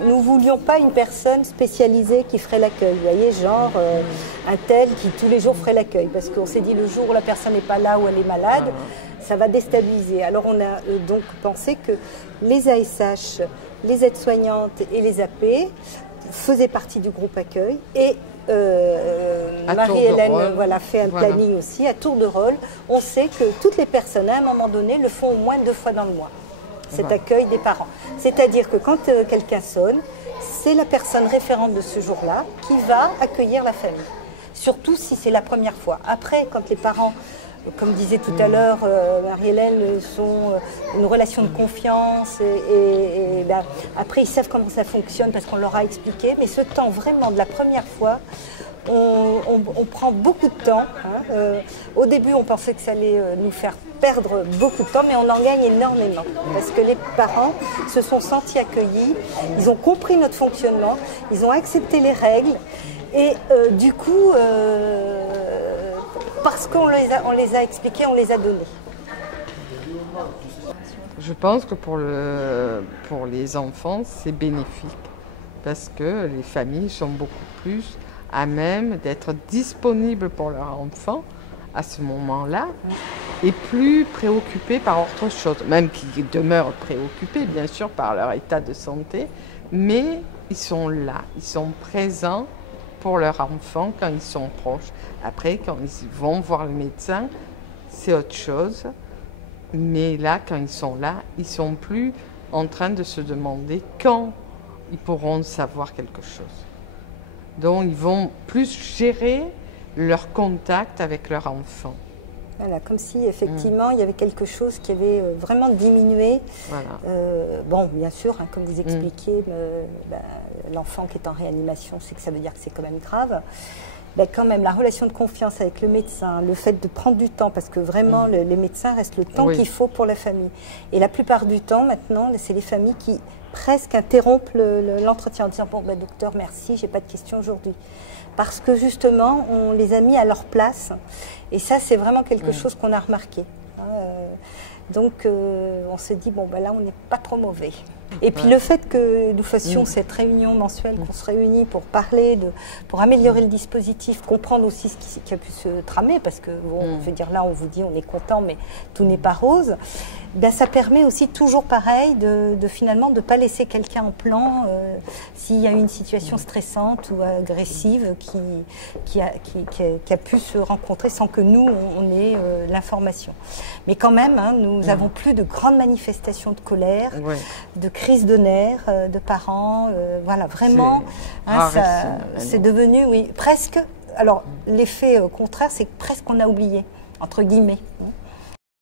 Nous ne voulions pas une personne spécialisée qui ferait l'accueil, vous voyez, genre un tel qui tous les jours ferait l'accueil, parce qu'on s'est dit le jour où la personne n'est pas là ou elle est malade, ça va déstabiliser. Alors on a donc pensé que les ASH, les aides-soignantes et les AP faisaient partie du groupe accueil et Marie-Hélène fait un planning aussi, à tour de rôle. On sait que toutes les personnes à un moment donné le font au moins 2 fois dans le mois. Cet accueil des parents. C'est-à-dire que quand quelqu'un sonne, c'est la personne référente de ce jour-là qui va accueillir la famille. Surtout si c'est la première fois. Après, quand les parents, comme disait tout à l'heure Marie-Hélène, sont une relation de confiance et après ils savent comment ça fonctionne parce qu'on leur a expliqué. Mais ce temps vraiment de la première fois, on prend beaucoup de temps. Au début, on pensait que ça allait nous faire perdre beaucoup de temps, mais on en gagne énormément. Parce que les parents se sont sentis accueillis, ils ont compris notre fonctionnement, ils ont accepté les règles. Et du coup, parce qu'on les a expliqués, on les a donnés. Je pense que pour les enfants, c'est bénéfique. Parce que les familles sont beaucoup plus à même d'être disponibles pour leur enfant à ce moment-là et plus préoccupés par autre chose, même qu'ils demeurent préoccupés bien sûr par leur état de santé, mais ils sont là, ils sont présents pour leur enfant quand ils sont proches. Après, quand ils vont voir le médecin, c'est autre chose, mais là, quand ils sont là, ils sont plus en train de se demander quand ils pourront savoir quelque chose. Donc, ils vont plus gérer leur contact avec leur enfant. Voilà, comme si effectivement il y avait quelque chose qui avait vraiment diminué. Voilà. Bon, bien sûr, comme vous expliquiez, l'enfant qui est en réanimation, c'est que ça veut dire que c'est quand même grave. Quand même, la relation de confiance avec le médecin, le fait de prendre du temps, parce que vraiment les médecins restent le temps qu'il faut pour la famille. Et la plupart du temps, maintenant, c'est les familles qui presque interrompent l'entretien en disant « Bon, docteur, merci, j'ai pas de questions aujourd'hui ». Parce que justement, on les a mis à leur place. Et ça, c'est vraiment quelque chose qu'on a remarqué. Donc, on se dit, bon, là, on n'est pas trop mauvais. Et puis le fait que nous fassions cette réunion mensuelle, qu'on se réunit pour parler, pour améliorer le dispositif, comprendre aussi ce qui a pu se tramer, parce que, bon, je veux dire, là, on vous dit, on est content, mais tout n'est pas rose. Ça permet aussi toujours pareil finalement de ne pas laisser quelqu'un en plan s'il y a une situation stressante ou agressive qui a pu se rencontrer sans que nous, on ait l'information. Mais quand même, nous avons plus de grandes manifestations de colère, de crise de nerfs, de parents. Voilà, vraiment, c'est devenu, presque. Alors, l'effet contraire, c'est que presque on a oublié, entre guillemets.